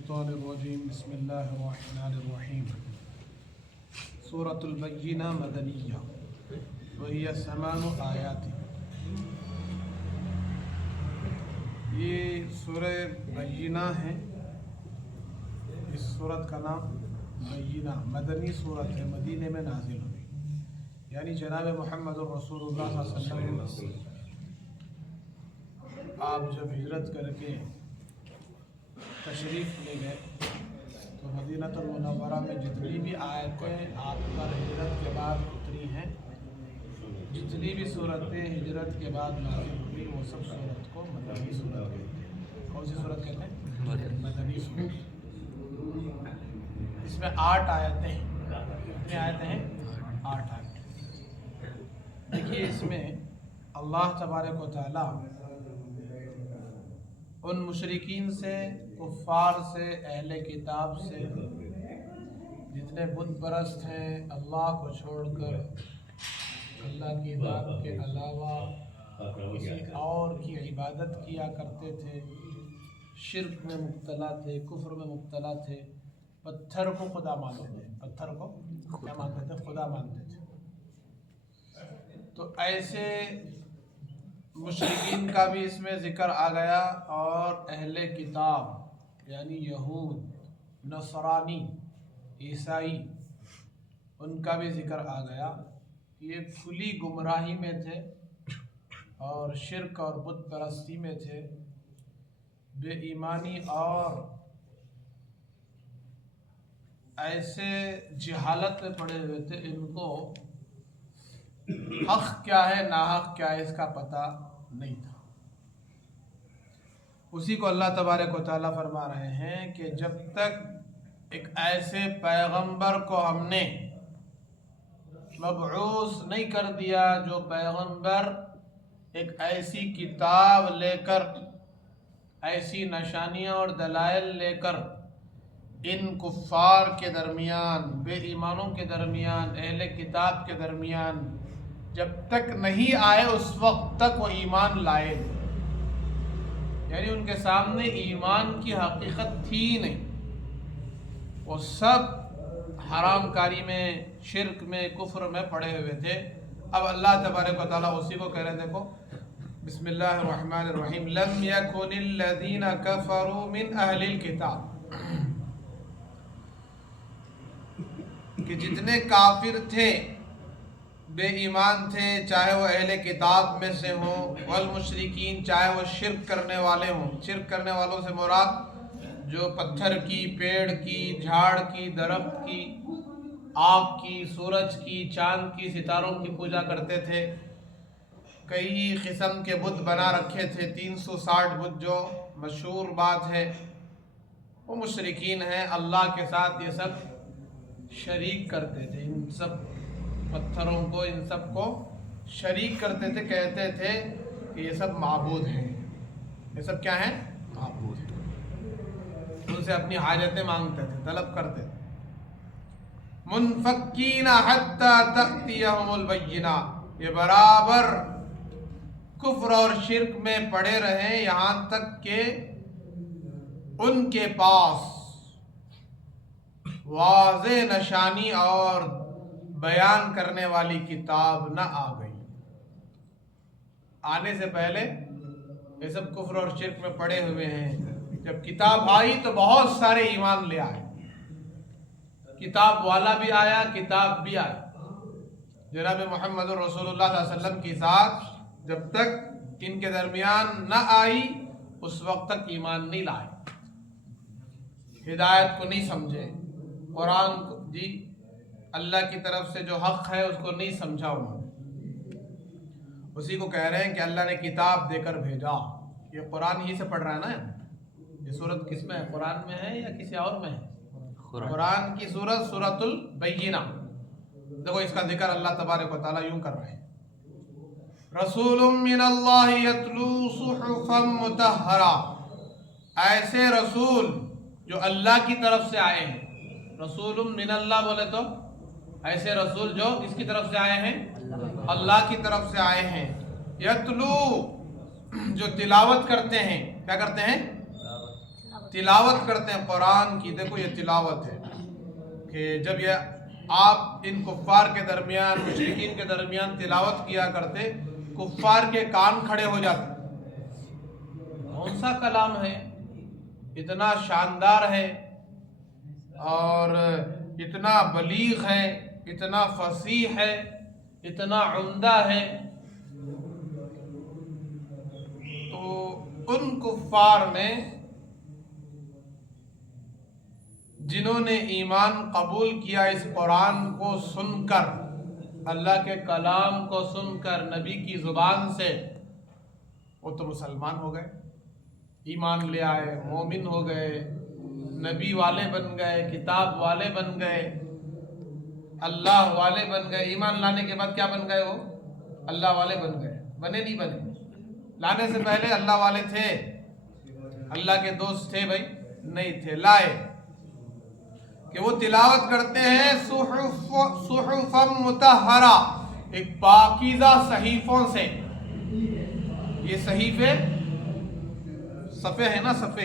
الشيطان الرجيم بسم الله الرحمن الرحيم سورة البينة مدنية وهي 8 آيات. یہ سورہ بینہ ہے. اس سورت کا نام بینہ مدنی سورت ہے، مدینے میں نازل ہوئی. یعنی جناب محمد رسول اللہ صلی اللہ علیہ وسلم آپ جب ہجرت کر کے تشریف لے گئے تو مدینہ المنورہ میں جتنی بھی آیتیں آپ پر ہجرت کے بعد اتری ہیں، جتنی بھی صورتیں ہجرت کے بعد نازل ہوئی، وہ سب صورت کو مدنی صورت کہتے ہیں. کون سی صورت کہتے ہیں؟ مدنی صورت. اس میں 8 آیتیں ہیں. کتنی آیتیں ہیں؟ 8 آیتیں. دیکھیے اس میں اللہ تبارک و تعالیٰ ان مشرکین سے، کفار سے، اہل کتاب سے، جتنے بت پرست ہیں اللہ کو چھوڑ کر اللہ کی ذات کے علاوہ کسی اور کی عبادت کیا کرتے تھے، شرک میں مبتلا تھے، کفر میں مبتلا تھے، پتھر کو خدا مانتے تھے. پتھر کو کیا مانتے تھے؟ خدا مانتے تھے. تو ایسے مشرکین کا بھی اس میں ذکر آ گیا، اور اہل کتاب یعنی یہود، نصرانی، عیسائی، ان کا بھی ذکر آ گیا. یہ کھلی گمراہی میں تھے اور شرک اور بت پرستی میں تھے، بے ایمانی اور ایسے جہالت میں پڑے ہوئے تھے. ان کو حق کیا ہے ناحق کیا ہے اس کا پتہ نہیں تھا. اسی کو اللہ تبارک و تعالیٰ فرما رہے ہیں کہ جب تک ایک ایسے پیغمبر کو ہم نے مبعوث نہیں کر دیا، جو پیغمبر ایک ایسی کتاب لے کر، ایسی نشانیاں اور دلائل لے کر ان کفار کے درمیان، بے ایمانوں کے درمیان، اہل کتاب کے درمیان جب تک نہیں آئے اس وقت تک وہ ایمان لائے. یعنی ان کے سامنے ایمان کی حقیقت تھی نہیں، وہ سب حرام کاری میں، شرک میں، کفر میں پڑے ہوئے تھے. اب اللہ تبارک و تعالیٰ اسی کو کہہ رہے ہیں. دیکھو بسم اللہ الرحمن الرحیم. لم یکن الذین کفروا من اہل الکتاب، کہ جتنے کافر تھے، بے ایمان تھے، چاہے وہ اہل کتاب میں سے ہوں، والمشرکین، چاہے وہ شرک کرنے والے ہوں. شرک کرنے والوں سے مراد جو پتھر کی، پیڑ کی، جھاڑ کی، درخت کی، آگ کی، سورج کی، چاند کی، ستاروں کی پوجا کرتے تھے. کئی قسم کے بت بنا رکھے تھے، 360 بت جو مشہور بات ہے. وہ مشرکین ہیں، اللہ کے ساتھ یہ سب شریک کرتے تھے. ان سب پتھروں کو، ان سب کو شریک کرتے تھے. کہتے تھے کہ یہ سب معبود ہیں. یہ سب کیا ہیں؟ معبود ہیں. ان سے اپنی حاجتیں مانگتے تھے، طلب کرتے تھے. منفکین حتی تأتیہم البینہ، یہ برابر کفر اور شرک میں پڑے رہے یہاں تک کہ ان کے پاس واضح نشانی اور بیان کرنے والی کتاب نہ آ گئی. آنے سے پہلے یہ سب کفر اور شرک میں پڑے ہوئے ہیں. جب کتاب آئی تو بہت سارے ایمان لے آئے. کتاب والا بھی آیا، کتاب بھی آئی. جناب محمد رسول اللہ صلی اللہ علیہ وسلم کی ذات جب تک ان کے درمیان نہ آئی اس وقت تک ایمان نہیں لائے، ہدایت کو نہیں سمجھے، قرآن کو اللہ کی طرف سے جو حق ہے اس کو نہیں سمجھا. انہوں نے اسی کو کہہ رہے ہیں کہ اللہ نے کتاب دے کر بھیجا. یہ قرآن ہی سے پڑھ رہا ہے نا. یہ سورت کس میں ہے؟ قرآن میں ہے یا کسی اور میں ہے؟ قرآن کی سورت سورۃ البینہ. دیکھو اس کا ذکر اللہ تبارک و تعالیٰ یوں کر رہے ہیں. رسول من اللہ یتلو صحفا مطہرہ، ایسے رسول جو اللہ کی طرف سے آئے ہیں. رسول من اللہ بولے تو ایسے رسول جو اس کی طرف سے آئے ہیں، اللہ کی طرف سے آئے ہیں. یتلو، جو تلاوت کرتے ہیں. کیا کرتے ہیں؟ تلاوت کرتے ہیں قرآن کی. دیکھو یہ تلاوت ہے کہ جب یہ آپ ان کفار کے درمیان مشرکین کے درمیان تلاوت کیا کرتے کفار کے کان کھڑے ہو جاتے. کون سا کلام ہے اتنا شاندار ہے اور اتنا بلیغ ہے اتنا فصیح ہے اتنا عمدہ ہے. تو ان کفار نے جنہوں نے ایمان قبول کیا اس قرآن کو سن کر اللہ کے کلام کو سن کر نبی کی زبان سے وہ تو مسلمان ہو گئے ایمان لے آئے مومن ہو گئے نبی والے بن گئے کتاب والے بن گئے اللہ والے بن گئے. ایمان لانے کے بعد کیا بن گئے وہ اللہ والے بن گئے. بنے نہیں بنے لانے سے پہلے اللہ والے تھے اللہ کے دوست تھے بھائی نہیں تھے لائے کہ وہ تلاوت کرتے ہیں صحفا مطہرہ ایک پاکیزہ صحیفوں سے. یہ صحیفے صفحے ہیں نا صفحے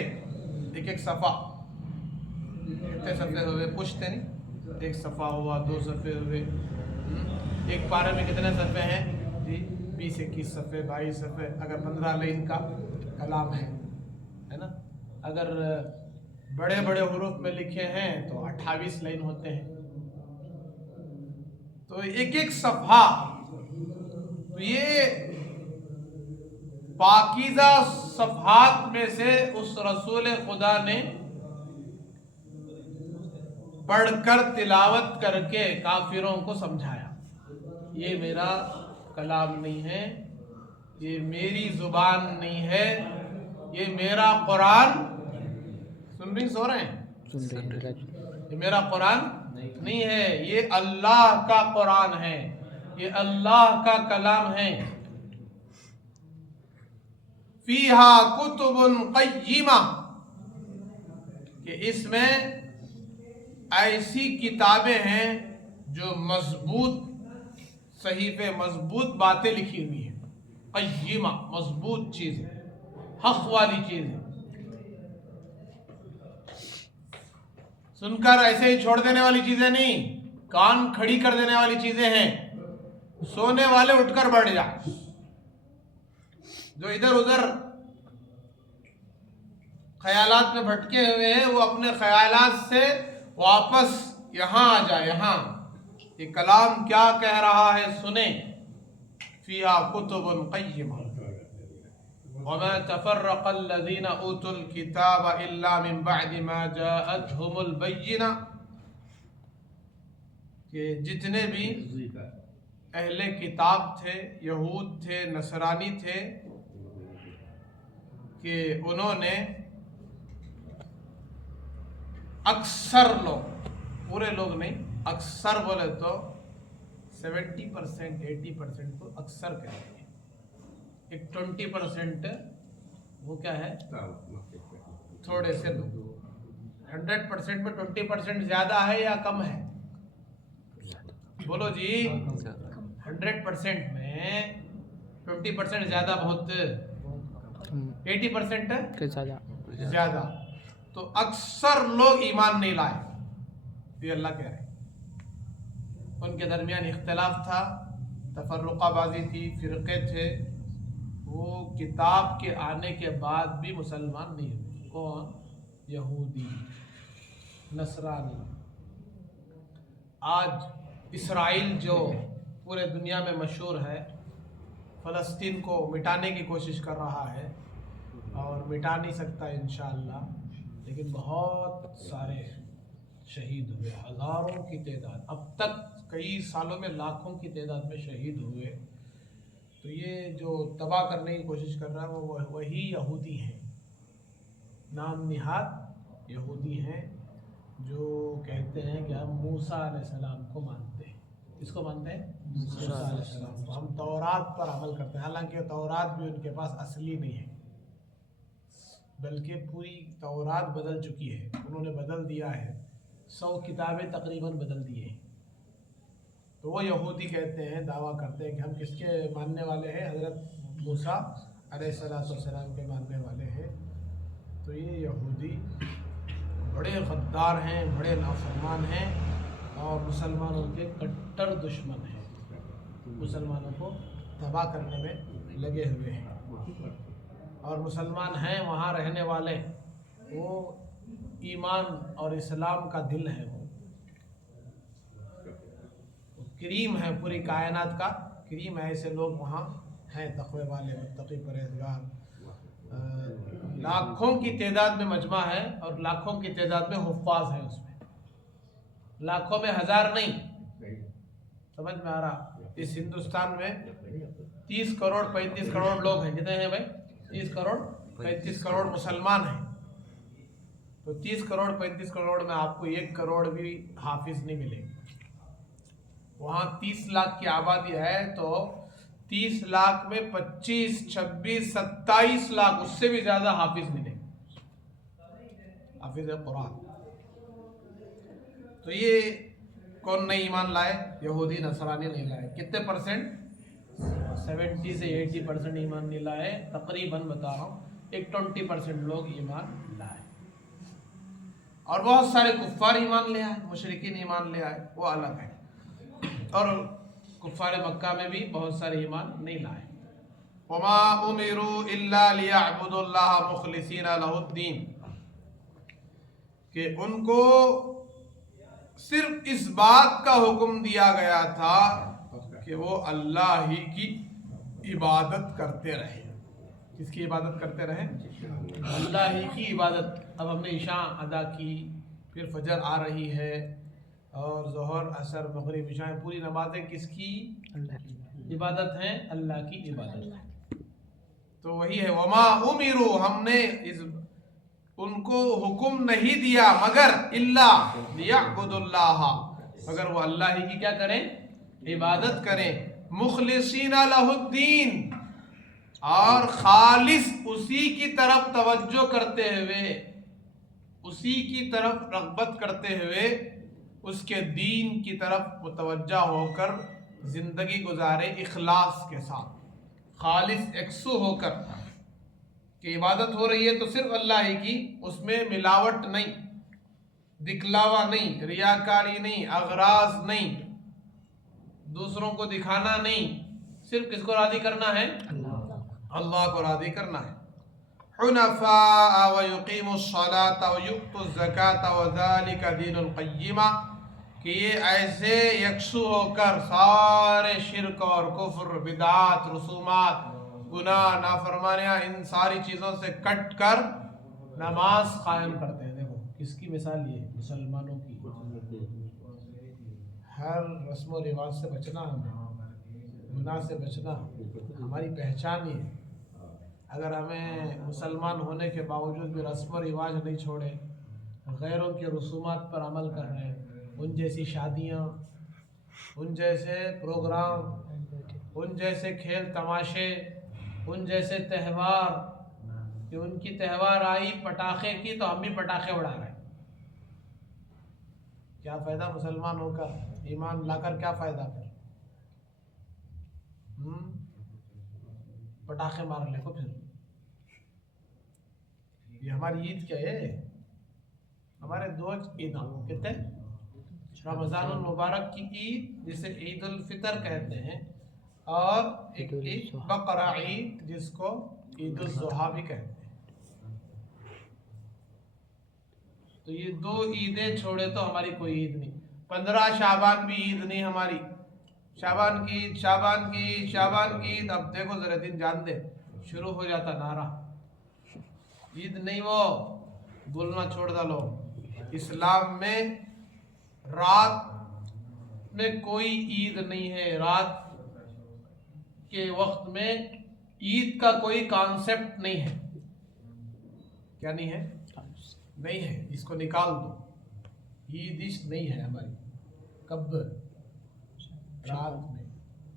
ایک ایک صفحہ کتنے صفحے ہوئے پوچھتے نہیں ایک صفحہ ہوا 2 صفحے ہوئے ایک پارے میں کتنے صفحے ہیں جی 20-21 صفحے 22 صفحے اگر 15 لائن کا کلام ہے نا اگر بڑے بڑے حروف میں لکھے ہیں تو 28 لائن ہوتے ہیں. تو ایک ایک صفحہ یہ پاکیزہ صفحات میں سے اس رسول خدا نے پڑھ کر تلاوت کر کے کافروں کو سمجھایا یہ میرا کلام نہیں ہے یہ میری زبان نہیں ہے یہ میرا قرآن سن رہی سو رہے ہیں یہ میرا قرآن نہیں ہے یہ اللہ کا قرآن ہے یہ اللہ کا کلام ہے. فیہا کتب قیمہ کہ اس میں ایسی کتابیں ہیں جو مضبوط صحیفے مضبوط باتیں لکھی ہوئی ہیں. قیمہ مضبوط چیز ہے حق والی چیز ہے. سن کر ایسے ہی چھوڑ دینے والی چیزیں نہیں کان کھڑی کر دینے والی چیزیں ہیں. سونے والے اٹھ کر بیٹھ جائیں جو ادھر ادھر خیالات میں بھٹکے ہوئے ہیں وہ اپنے خیالات سے واپس یہاں آ جائے. یہاں یہ کلام کیا کہہ رہا ہے سنیں. فیہا کتب قیمہ وما تفرق الذین اوتوا الکتاب الا من بعد ما جاءتهم البینہ کہ جتنے بھی اہل کتاب تھے یہود تھے نصرانی تھے کہ انہوں نے اکثر لوگ پورے لوگ نہیں اکثر بولے تو 70% 80% کو اکثر کہتے ہیں. ایک 20% وہ کیا ہے تھوڑے سے لوگ. 100% میں 20% زیادہ ہے یا کم ہے بولو جی 100% میں 20% زیادہ بہت 80% زیادہ. تو اکثر لوگ ایمان نہیں لائے یہ اللہ کہہ رہے ہیں. ان کے درمیان اختلاف تھا تفرقہ بازی تھی فرقے تھے وہ کتاب کے آنے کے بعد بھی مسلمان نہیں ہوئے. کون یہودی نصرانی. آج اسرائیل جو پورے دنیا میں مشہور ہے فلسطین کو مٹانے کی کوشش کر رہا ہے اور مٹا نہیں سکتا انشاءاللہ لیکن بہت سارے شہید ہوئے ہزاروں کی تعداد اب تک کئی سالوں میں لاکھوں کی تعداد میں شہید ہوئے. تو یہ جو تباہ کرنے کی کوشش کر رہا ہے وہ وہی یہودی ہیں نام نہاد یہودی ہیں جو کہتے ہیں کہ ہم موسیٰ علیہ السلام کو مانتے ہیں. کس کو مانتے ہیں؟ موسیٰ علیہ السلام کو. ہم تورات پر عمل کرتے ہیں حالانکہ تورات بھی ان کے پاس اصلی نہیں ہے بلکہ پوری تورات بدل چکی ہے انہوں نے بدل دیا ہے 100 کتابیں تقریباً بدل دی ہیں. تو وہ یہودی کہتے ہیں دعویٰ کرتے ہیں کہ ہم کس کے ماننے والے ہیں حضرت موسیٰ علیہ السلام کے ماننے والے ہیں. تو یہ یہودی بڑے غدار ہیں، بڑے نافرمان ہیں اور مسلمانوں کے کٹر دشمن ہیں، مسلمانوں کو تباہ کرنے میں لگے ہوئے ہیں۔ اور مسلمان ہیں وہاں رہنے والے، وہ ایمان اور اسلام کا دل ہے، وہ کریم ہے، پوری کائنات کا کریم ہے۔ ایسے لوگ وہاں ہیں، تقوی والے، متقی، پرہیزگار، لاکھوں کی تعداد میں مجمع ہے اور لاکھوں کی تعداد میں حفاظ ہیں، اس میں لاکھوں میں ہزار نہیں، سمجھ میں آ رہا؟ اس ہندوستان میں 30 کروڑ 35 کروڑ لوگ ہیں، کتنے ہیں بھائی؟ 30 کروڑ 35 کروڑ مسلمان ہیں، تو 30 کروڑ 35 کروڑ میں آپ کو 1 کروڑ بھی حافظ نہیں ملے گا۔ وہاں 30 لاکھ کی آبادی ہے تو 30 لاکھ میں 25 26 27 لاکھ، اس سے بھی زیادہ حافظ ملے گا، حافظ قرآن۔ تو یہ کون نہیں ایمان لائے؟ یہودی نصرانی نہیں لائے۔ کتنے پرسنٹ؟ 70 سے 80% ایمان نہیں لائے، تقریباً بتا رہا ہوں، ایک 20% لوگ ایمان لائے، اور بہت سارے کفار ایمان لے آئے، مشرکین ایمان لے آئے، وہ الگ ہے۔ اور کفار مکہ میں بھی بہت سارے ایمان نہیں لائے۔ وما امروا الا ليعبدوا الله مخلصین له الدین، کہ ان کو صرف اس بات کا حکم دیا گیا تھا کہ وہ اللہ ہی کی عبادت کرتے رہے۔ کس کی عبادت کرتے رہے؟ اللہ ہی کی عبادت۔ اب ہم نے عشاء ادا کی، پھر فجر آ رہی ہے، اور ظہر عصر مغرب عشاء پوری نمازیں کس کی عبادت ہیں؟ اللہ کی عبادت۔ تو وہی ہے وما امروا، ہم نے ان کو حکم نہیں دیا مگر اللہ لیعبدوا اللہ، مگر وہ اللہ ہی کی کیا کریں؟ عبادت کریں، مخلصین لہ الدین، اور خالص اسی کی طرف توجہ کرتے ہوئے، اسی کی طرف رغبت کرتے ہوئے، اس کے دین کی طرف متوجہ ہو کر زندگی گزارے اخلاص کے ساتھ، خالص یکسو ہو کر، کہ عبادت ہو رہی ہے تو صرف اللہ ہی کی، اس میں ملاوٹ نہیں، دکھلاوا نہیں، ریاکاری نہیں، اغراض نہیں، دوسروں کو دکھانا نہیں، صرف کس کو راضی کرنا ہے؟ اللہ کو راضی کرنا ہے۔ حنفاء ويقيموا الصلاة ويؤتوا الزكاة وذلك دين القیمہ، کہ یہ ایسے یکسو ہو کر سارے شرک اور کفر، بدعات، رسومات، گناہ، نافرمانیاں، ان ساری چیزوں سے کٹ کر نماز قائم کرتے ہیں۔ دیکھو کس کی مثال؟ یہ مسلمانوں کی۔ ہر رسم و رواج سے بچنا، ہمیں گناہ سے بچنا، ہماری پہچان ہی ہے۔ اگر ہمیں مسلمان ہونے کے باوجود بھی رسم و رواج نہیں چھوڑے، غیروں کے رسومات پر عمل کر رہے ہیں، ان جیسی شادیاں، ان جیسے پروگرام، ان جیسے کھیل تماشے، ان جیسے تہوار، کہ ان کی تہوار آئی پٹاخے کی تو ہم بھی پٹاخے اڑا رہے ہیں۔ کیا فائدہ مسلمان ہو کر؟ ایمان لا کر کیا فائدہ پھر؟ پٹاخے مارنے کو پھر یہ ہماری عید کیا ہے؟ ہمارے دو عید کہتے ہیں، رمضان المبارک کی عید جسے عید الفطر کہتے ہیں، اور ایک عید بقرہ عید جس کو عید الاضحیٰ بھی کہتے ہیں۔ تو یہ دو عیدیں چھوڑے تو ہماری کوئی عید نہیں۔ 15 شعبان بھی عید نہیں ہماری، شعبان کی عید، شعبان کی عید، شعبان کی عید۔ اب دیکھو ذرا دن جان دے، شروع ہو جاتا نعرہ، عید نہیں، وہ بولنا چھوڑ ڈالو۔ اسلام میں رات میں کوئی عید نہیں ہے، رات کے وقت میں عید کا کوئی کانسیپٹ نہیں ہے۔ کیا نہیں ہے؟ نہیں ہے، اس کو نکال دو، عیدش نہیں ہے ہماری۔ کب؟ رات میں۔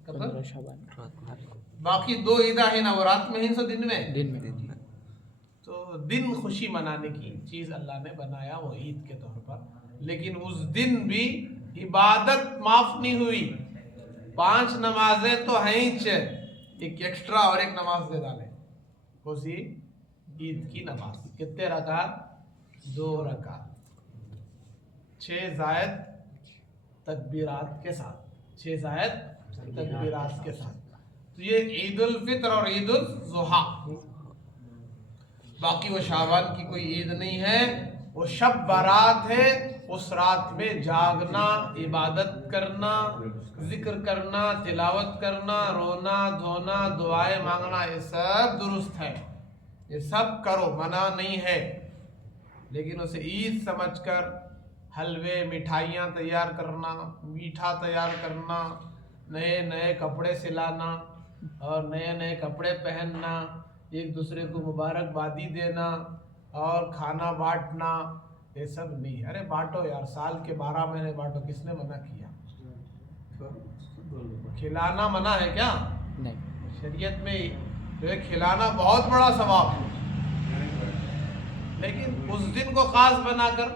کب؟ باقی 2 عیدیں ہیں نا، وہ رات میں ہیں سو دن میں؟ دن میں۔ تو دن خوشی منانے کی چیز اللہ نے بنایا وہ عید کے طور پر، لیکن اس دن بھی عبادت معاف نہیں ہوئی۔ 5 نمازیں تو ہیں ہی، ایک ایکسٹرا اور ایک نماز دے ڈالے، کون سی؟ عید کی نماز. کتنے رکعت؟ 2 رکعت. 6 زائد تکبیرات کے ساتھ. 6 زائد تکبیرات کے ساتھ. تو یہ عید الفطر اور عید الاضحیٰ. باقی وہ شعبان کی کوئی عید نہیں ہے، وہ شب برات ہے. اس رات میں جاگنا، عبادت کرنا، ذکر کرنا، تلاوت کرنا، رونا دھونا، دعائیں مانگنا، یہ سب درست ہے، یہ سب کرو، منع نہیں ہے. لیکن اسے عید سمجھ کر حلوے مٹھائیاں تیار کرنا، میٹھا تیار کرنا، نئے نئے کپڑے سلانا اور نئے نئے کپڑے پہننا، ایک دوسرے کو مبارکبادی دینا اور کھانا بانٹنا، یہ سب نہیں. ارے بانٹو یار، سال کے 12 مہینے بانٹو، کس نے منع کیا؟ کھلانا منع ہے کیا؟ نہیں. شریعت میں جو ہے کھلانا بہت بڑا ثواب ہے، لیکن اس دن کو خاص بنا کر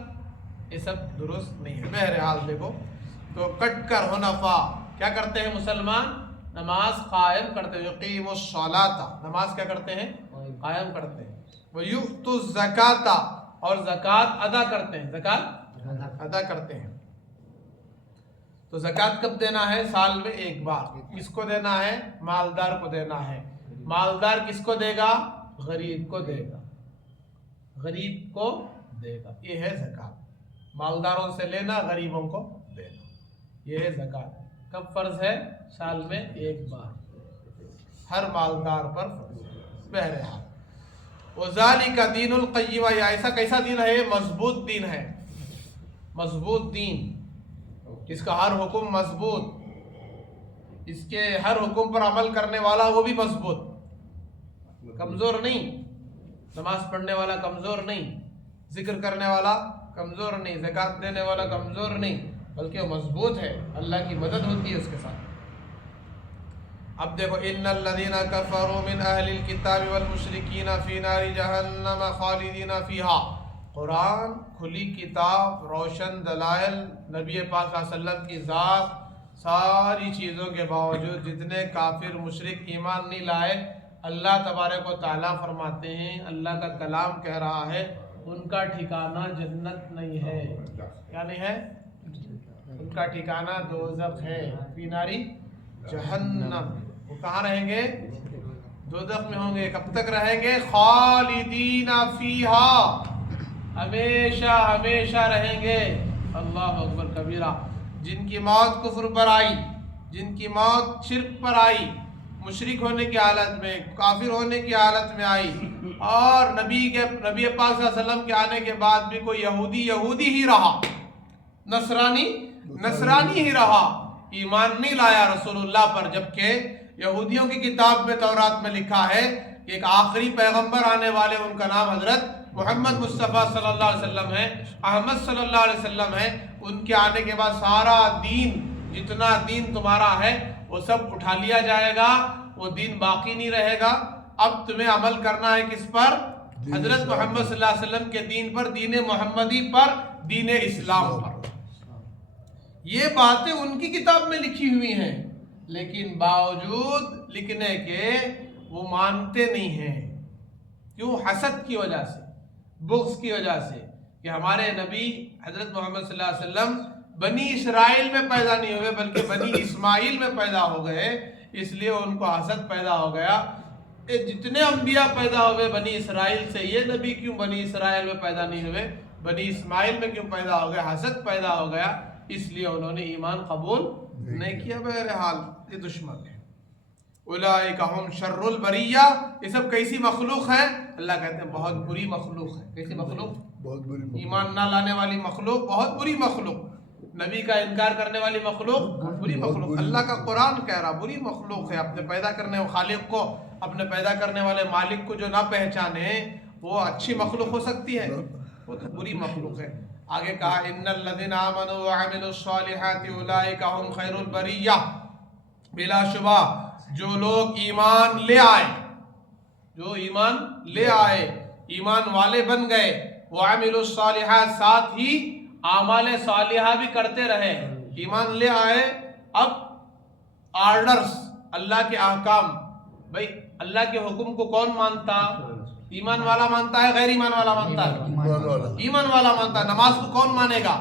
یہ سب درست نہیں ہے. بہرحال دیکھو تو کٹ کر حنفا کیا کرتے ہیں مسلمان؟ نماز قائم کرتے ہیں. یقیم الصلاۃ، نماز کیا کرتے ہیں؟ قائم کرتے ہیں. وَيُؤْتُوا الزَّكَاةَ، اور زکوٰۃ ادا کرتے ہیں. زکوٰۃ ادا کرتے ہیں. تو زکوٰۃ کب دینا ہے؟ سال میں ایک بار. کس کو دینا ہے؟ مالدار کو دینا ہے. مالدار کس کو دے گا؟ غریب کو دے گا. غریب کو دے گا. یہ ہے زکوٰۃ. مالداروں سے لینا، غریبوں کو دینا، یہ ہے زکوٰۃ. کب فرض ہے؟ سال میں ایک بار، ہر مالدار پر فرض ہے. بہرحال وَذَلِكَ دِينُ الْقَيِّمَةِ، یہ ایسا کیسا دین ہے؟ مضبوط دین ہے. مضبوط دین، اس کا ہر حکم مضبوط، اس کے ہر حکم پر عمل کرنے والا وہ بھی مضبوط، کمزور نہیں. نماز پڑھنے والا کمزور نہیں، ذکر کرنے والا کمزور نہیں، زکوٰۃ دینے والا کمزور نہیں، بلکہ وہ مضبوط ہے. اللہ کی مدد ہوتی ہے اس کے ساتھ. اب دیکھو ان الذین کفروا من اہل الکتاب والمشرکین فی نار جہنم خالدین فیہا. قرآن کھلی کتاب، روشن دلائل، نبی پاک صلی اللہ علیہ وسلم کی ذات، ساری چیزوں کے باوجود جتنے کافر مشرک ایمان نہیں لائے، اللہ تبارک و تعالیٰ فرماتے ہیں، اللہ کا کلام کہہ رہا ہے، ان کا ٹھکانہ جنت نہیں ہے. کیا نہیں ہے؟ ان کا ٹھکانہ دوزخ ہے. فی ناری جہنم. وہ کہاں رہیں گے؟ دوزخ میں ہوں گے. کب تک رہیں گے؟ خالدین فیہا، ہمیشہ ہمیشہ رہیں گے. اللہ اکبر کبیرہ. جن کی موت کفر پر آئی، جن کی موت شرک پر آئی، مشرک ہونے کی حالت میں، کافر ہونے کی حالت میں آئی، اور نبی پاک صلی اللہ علیہ وسلم کے آنے کے بعد بھی کوئی یہودی ہی رہا، نصرانی ہی رہا، ایمان نہیں لایا رسول اللہ پر، جبکہ یہودیوں کی کتاب میں تورات میں لکھا ہے کہ ایک آخری پیغمبر آنے والے، ان کا نام حضرت محمد مصطفیٰ صلی اللہ علیہ وسلم ہے، احمد صلی اللہ علیہ وسلم ہے. ان کے آنے کے بعد سارا دین، جتنا دین تمہارا ہے وہ سب اٹھا لیا جائے گا، وہ دین باقی نہیں رہے گا. اب تمہیں عمل کرنا ہے کس پر؟ حضرت محمد صلی اللہ علیہ وسلم کے دین پر، دین محمدی پر، دین اسلام پر. یہ باتیں ان کی کتاب میں لکھی ہوئی ہیں، لیکن باوجود لکھنے کے وہ مانتے نہیں ہیں. کیوں؟ حسد کی وجہ سے، بغض کی وجہ سے، کہ ہمارے نبی حضرت محمد صلی اللہ علیہ وسلم بنی اسرائیل میں پیدا نہیں ہوئے بلکہ بنی اسماعیل میں پیدا ہو گئے، اس لیے ان کو حسد پیدا ہو گیا. جتنے انبیاء پیدا ہوئے بنی اسرائیل سے، یہ نبی کیوں بنی اسرائیل میں پیدا نہیں ہوئے، بنی اسماعیل میں کیوں پیدا ہو گئے؟ حسد پیدا ہو گیا، اس لیے انہوں نے ایمان قبول نہیں کیا. بہرحال یہ دشمن ہے. اولئک ہم شر البریہ. یہ سب کیسی مخلوق ہے؟ اللہ کہتے ہیں بہت بری مخلوق ہے. کیسی مخلوق؟ بہت بری. ایمان نہ لانے والی مخلوق بہت بری مخلوق، نبی کا انکار کرنے والی مخلوق بری مخلوق. اللہ کا قرآن کہہ رہا بری مخلوق ہے. اپنے پیدا کرنے والے خالق کو، اپنے پیدا کرنے والے مالک کو جو نہ پہچانے، وہ اچھی مخلوق ہو سکتی ہے؟ وہ تو بری مخلوق ہے. آگے کہا ان الذین آمنوا وعملوا الصالحات اولئک هم خیر البریہ. بلا شبہ جو لوگ ایمان لے آئے، جو ایمان لے آئے، ایمان والے بن گئے، وعملوا الصالحات، ساتھ ہی اعمال صالحہ بھی کرتے رہے. ایمان لے آئے، اب آرڈرز، اللہ کے احکام. بھئی اللہ کے حکم کو کون مانتا؟ ایمان والا مانتا ہے غیر ایمان والا مانتا ہے؟ ایمان والا ایمان والا مانتا ہے. نماز کو کون مانے گا؟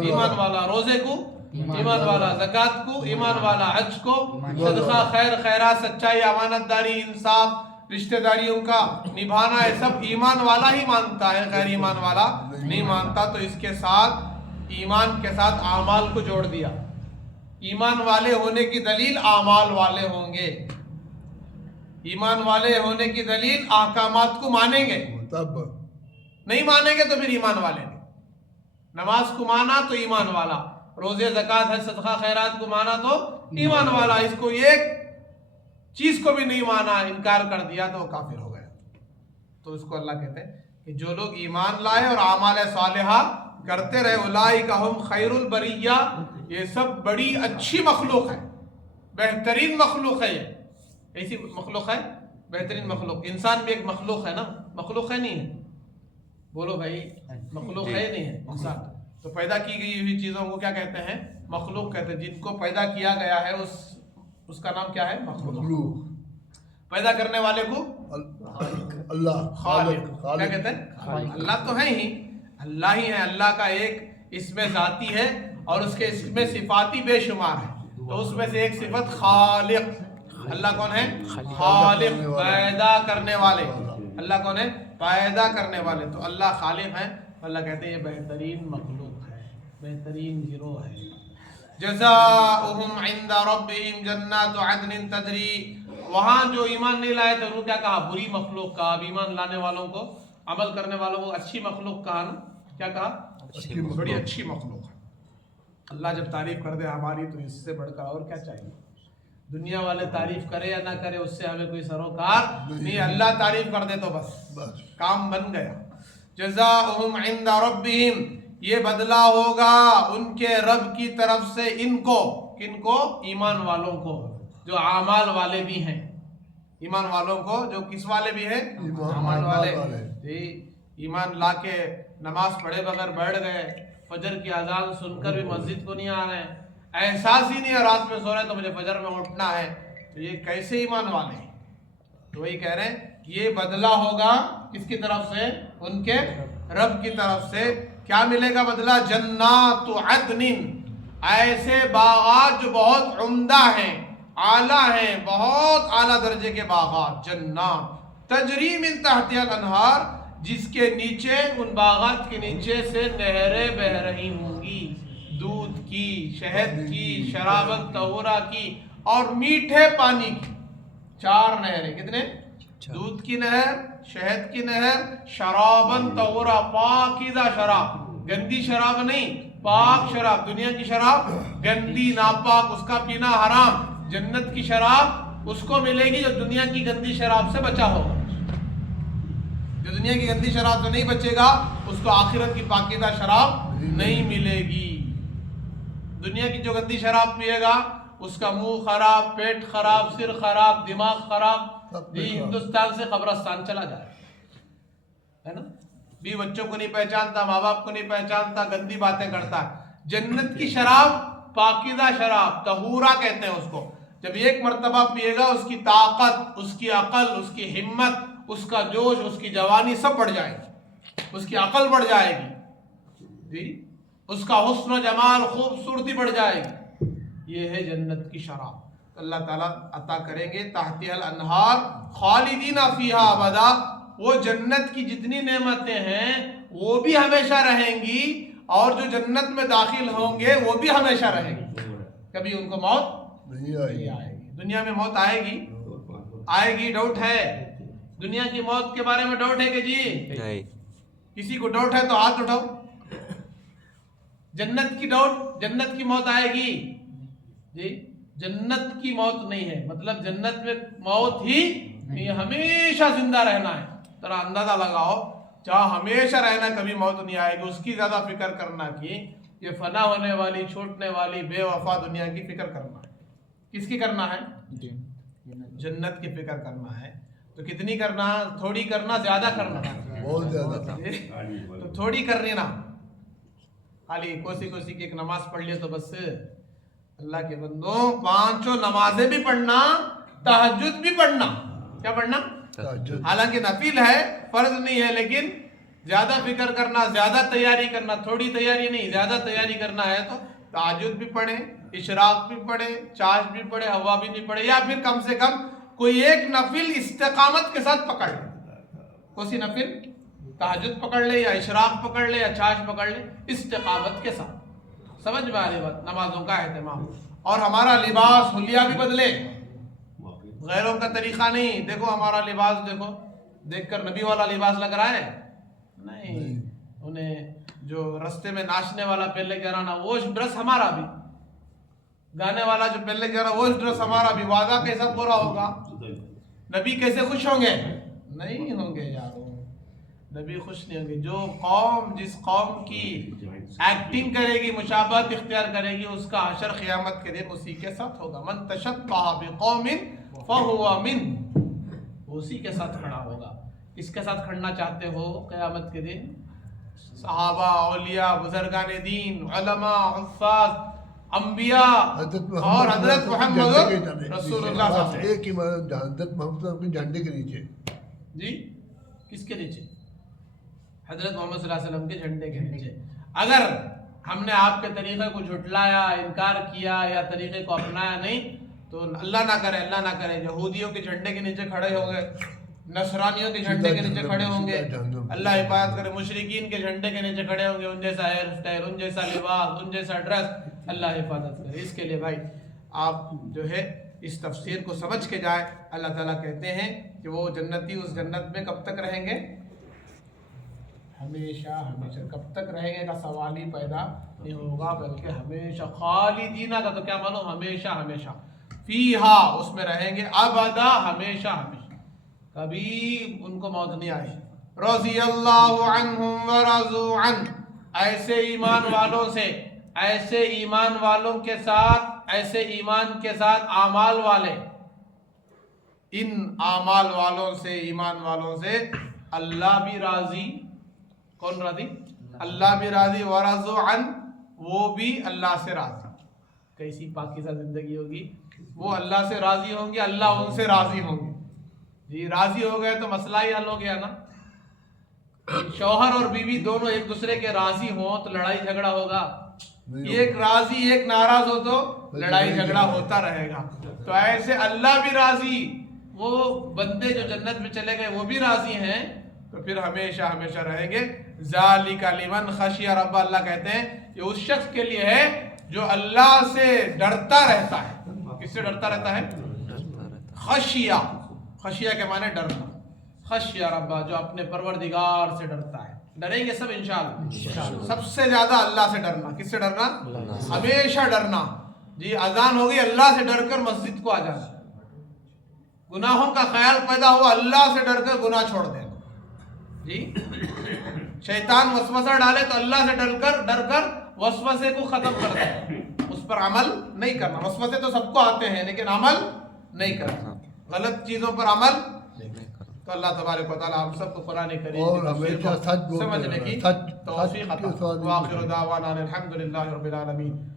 ایمان والا. روزے کو ایمان والا. زکوٰۃ کو ایمان والا. حج کو، صدقہ، خیر خیرات، سچائی، امانت داری، انصاف، رشتہ داریوں کا نبھانا، ہے سب ایمان والا ہی مانتا ہے، غیر ایمان والا نہیں مانتا. تو اس کے ساتھ ایمان کے ساتھ اعمال کو جوڑ دیا. ایمان والے ہونے کی دلیل اعمال والے ہوں گے. ایمان والے ہونے کی دلیل احکامات کو مانیں گے. تب نہیں مانیں گے تو پھر ایمان والے نہیں. نماز کو مانا تو ایمان والا، روزے، زکوٰۃ، حج، صدقہ، خیرات کو مانا تو ایمان والا. اس کو ایک چیز کو بھی نہیں مانا، انکار کر دیا تو وہ کافر ہو گیا. تو اس کو اللہ کہتے ہیں کہ جو لوگ ایمان لائے اور اعمال صالحہ کرتے رہے، اولئک ھم خیر البریہ، یہ سب بڑی اچھی مخلوق ہے، بہترین مخلوق ہے. یہ ایسی مخلوق ہے بہترین مخلوق. انسان بھی ایک مخلوق ہے نا، مخلوق ہے نہیں ہے؟ بولو بھائی، مخلوق ہے نہیں ہے انسان؟ تو پیدا کی گئی ہوئی چیزوں کو کیا کہتے ہیں؟ مخلوق کہتے ہیں. جن کو پیدا کیا گیا ہے اس کا نام کیا ہے؟ مخلوق. پیدا کرنے والے کو اللہ خالق. کیا کہتے ہیں؟ اللہ تو ہے ہی، اللہ ہی ہے. اللہ کا ایک اسم ذاتی ہے اور اس کے اسم صفاتی بے شمار ہے. تو اس میں سے ایک صفت خالق. اللہ کون ہے؟ خالق، پیدا کرنے والے. اللہ کون ہے؟ پیدا کرنے والے. تو اللہ خالق ہے. اللہ کہتے ہیں یہ بہترین مخلوق ہے، بہترین گروہ ہے. جزاؤہم عند ربہم جنات عدن تجری. وہاں جو ایمان نہیں لائے تھے انہوں کیا کہا؟ بری مخلوق کہا. اب ایمان لانے والوں کو، عمل کرنے والوں کو اچھی مخلوق کہا نا. کیا کہا؟ بڑی اچھی مخلوق ہے. اللہ جب تعریف کر دے ہماری تو اس سے بڑھ کر اور کیا چاہیے؟ دنیا والے تعریف کرے یا نہ کرے اس سے ہمیں کوئی سروکار نہیں. اللہ تعریف کر دے تو بس کام بن گیا. جزاؤہم عند ربہم، یہ بدلہ ہوگا ان کے رب کی طرف سے ان کو. کن کو؟ ایمان والوں کو، جو اعمال والے بھی ہیں. ایمان والوں کو جو کس والے بھی ہیں؟ اعمال والے. ایمان لا کے نماز پڑھے بغیر بیٹھ گئے، فجر کی اذان سن کر بھی مسجد کو نہیں آ رہے ہیں، احساس ہی نہیں ہے رات میں سو رہے تو مجھے فجر میں اٹھنا ہے، تو یہ کیسے ایمان والے ہیں؟ تو وہی کہہ رہے ہیں یہ بدلہ ہوگا کس کی طرف سے؟ ان کے رب کی طرف سے. کیا ملے گا بدلہ؟ جنات عدن، ایسے باغات جو بہت عمدہ ہیں، اعلیٰ ہیں، بہت اعلیٰ درجے کے باغات. جنات تجری من تحتها الانہار، جس کے نیچے، ان باغات کے نیچے سے نہریں بہ رہی ہوں گی، دودھ کی، شہد کی، شرابت طہورہ کی اور میٹھے پانی کی. 4 نہریں. کتنے؟ دودھ کی نہر، شہد کی نہر، شرابن طہورہ، پاکیزہ شراب، گندی شراب نہیں، پاک شراب. دنیا کی شراب گندی، ناپاک، اس کا پینا حرام. جنت کی شراب اس کو ملے گی جو دنیا کی گندی شراب سے بچا ہوگا. جو دنیا کی گندی شراب سے نہیں بچے گا اس کو آخرت کی پاکیزہ شراب نہیں ملے گی. دنیا کی جو گندی شراب پیے گا اس کا منہ خراب، پیٹ خراب، سر خراب، دماغ خراب، ہندوستان سے قبرستان چلا جائے ہے نا. بھی بچوں کو نہیں پہچانتا، ماں باپ کو نہیں پہچانتا، گندی باتیں کرتا ہے. جنت کی شراب پاکیزہ شراب، طہورہ کہتے ہیں اس کو. جب ایک مرتبہ پیے گا اس کی طاقت، اس کی عقل، اس کی ہمت، اس کا جوش، اس کی جوانی سب بڑھ جائے گی، اس کی عقل بڑھ جائے گی، اس کا حسن و جمال، خوبصورتی بڑھ جائے گی. یہ ہے جنت کی شراب. اللہ تعالیٰ عطا کریں گے تحتها الانہار خالدین فیہا ابدا. وہ جنت کی جتنی نعمتیں ہیں وہ بھی ہمیشہ رہیں گی، اور جو جنت میں داخل ہوں گے وہ بھی ہمیشہ رہیں گے. کبھی ان کو موت نہیں آئے گی. دنیا میں موت آئے گی؟ آئے گی. ڈاؤٹ ہے؟ دنیا کی موت کے بارے میں ڈاؤٹ ہے کہ جی؟ کسی کو ڈاؤٹ ہے تو ہاتھ اٹھاؤ. جنت کی ڈاؤٹ، جنت کی موت آئے گی جی؟ جنت کی موت نہیں ہے، مطلب جنت میں موت ہی نہیں، ہمیشہ زندہ رہنا ہے. ذرا اندازہ لگاؤ، جہاں ہمیشہ رہنا کبھی موت نہیں آئے گی، اس کی زیادہ فکر کرنا کہ یہ فنا ہونے والی، چھوٹنے والی، بے وفا دنیا کی فکر کرنا ہے. کس کی کرنا ہے؟ جنت کی فکر کرنا ہے. تو کتنی کرنا؟ تھوڑی کرنا، زیادہ کرنا؟ بہت زیادہ. تو تھوڑی کرنی نا، خالی کوسی کوسی کی ایک نماز پڑھ لیے تو بس. اللہ کے بندوں، 5 نمازیں بھی پڑھنا، تہجد بھی پڑھنا. کیا پڑھنا؟ تہجد حالانکہ نفل ہے، فرض نہیں ہے، لیکن زیادہ فکر کرنا، زیادہ تیاری کرنا، تھوڑی تیاری نہیں، زیادہ تیاری کرنا ہے تو تہجد بھی پڑھیں، اشراق بھی پڑھیں، چاش بھی پڑھیں، اوابین بھی پڑھیں، یا پھر کم سے کم کوئی ایک نفل استقامت کے ساتھ پکڑ لے، کوئی سی نفل تہجد پکڑ لے یا اشراق پکڑ لے یا چاش پکڑ لے استقامت کے ساتھ. سمجھ میں آ رہی بات؟ نمازوں کا اہتمام. اور ہمارا لباس حلیہ بھی بدلے، غیروں کا طریقہ نہیں. دیکھو ہمارا لباس، دیکھو دیکھ کر نبی والا لباس لگ رہا ہے نہیں. انہیں جو رستے میں ناچنے والا پہلے کہہ رہا نا وہ ڈریس ہمارا بھی، گانے والا جو پہلے کہہ رہا وہ ڈریس ہمارا بھی، وعدہ کیسا پورا ہوگا؟ نبی کیسے خوش ہوں گے؟ نہیں ہوں گے یارو، نبی خوش نہیں ہوں گے. جو قوم جس قوم کی ایکٹنگ کرے گی، مشابہت اختیار کرے گی، اس کا حشر قیامت کے دن اسی کے ساتھ ہوگا. من تشبہ بقوم فہو من، اسی کے ساتھ کھڑا ہوگا. کس کے ساتھ کھڑنا چاہتے ہو قیامت کے دن؟ صحابہ، اولیاء، بزرگان دین، علماء، حفاظ، انبیاء اور حضرت محمد رسول اللہ صلی اللہ علیہ وسلم. ایک ہی حضرت محمد صلی اللہ علیہ وسلم کے جھنڈے کے نیچے. جی کس کے نیچے؟ حضرت محمد صلی اللہ علیہ وسلم کے جھنڈے کے نیچے. اگر ہم نے آپ کے طریقے کو جھٹلایا، انکار کیا یا طریقے کو اپنایا نہیں تو اللہ نہ کرے، اللہ نہ کرے یہودیوں کے جھنڈے کے نیچے کھڑے ہوں گے، نصرانیوں کے جھنڈے کے نیچے کھڑے ہوں گے، اللہ حفاظت کرے مشرکین کے جھنڈے کے نیچے کھڑے ہوں گے، ان جیسا ہیئر اسٹائل، ان جیسا لباس، ان جیسا ڈریس. اللہ حفاظت کرے. اس کے لیے بھائی آپ جو ہے اس تفسیر کو سمجھ کے جائے. اللہ تعالیٰ کہتے ہیں کہ وہ جنتی اس جنت میں کب تک رہیں گے؟ ہمیشہ ہمیشہ. کب تک رہیں گے کا سوال ہی پیدا نہیں ہوگا، بلکہ ہمیشہ. خالدینہ کا تو کیا مانو؟ ہمیشہ ہمیشہ. فیہا، اس میں رہیں گے، ابدا، ہمیشہ ہمیشہ، کبھی ان کو موت نہیں آئی. رضی اللہ عنہم ورضوا عنہ، ایسے ایمان والوں سے، ایسے ایمان والوں کے ساتھ، ایسے ایمان کے ساتھ اعمال والے، ان اعمال والوں سے، ایمان والوں سے اللہ بھی راضی. کون راضی؟ اللہ بھی راضی. ورضوا عنہ، وہ بھی اللہ سے راضی. کیسی پاکیزہ زندگی ہوگی؟ وہ اللہ سے راضی ہوں گے، اللہ ان سے راضی ہوں گے. جی راضی ہو گئے تو مسئلہ ہی حل ہو گیا نا. شوہر اور بیوی دونوں ایک دوسرے کے راضی ہوں تو لڑائی جھگڑا ہوگا. ایک راضی ایک ناراض ہو تو لڑائی جھگڑا ہوتا رہے گا. تو ایسے اللہ بھی راضی، وہ بندے جو جنت میں چلے گئے وہ بھی راضی ہیں، تو پھر ہمیشہ ہمیشہ رہیں گے. ذالک لمن خشی رب، اللہ کہتے ہیں یہ اس شخص کے لیے ہے جو اللہ سے ڈرتا رہتا ہے. کس سے ڈرتا رہتا ہے؟ خشیہ. خشیہ کے معنی ڈرنا. خشیہ ربا، جو اپنے پروردگار سے ڈرتا ہے. ڈریں گے سب انشاءاللہ. سب سے زیادہ اللہ سے ڈرنا. کس سے ڈرنا؟ ہمیشہ ڈرنا. جی اذان ہو گئی، اللہ سے ڈر کر مسجد کو آ جانا. گناہوں کا خیال پیدا ہوا، اللہ سے ڈر کر گناہ چھوڑ دینا. جی شیطان وسوسہ ڈالے تو اللہ سے ڈر کر وسوسے کو ختم کر دے، اس پر عمل نہیں کرنا. وسوسے تو سب کو آتے ہیں لیکن عمل نہیں کرنا، غلط چیزوں پر عمل. تو اللہ تبارک و تعالی ہم سب کو قرآن کریم اور ہمیشہ سچ بولتے سمجھنے کی رہنا. توفیق عطا. وآخر دعوانا الحمدللہ رب العالمین.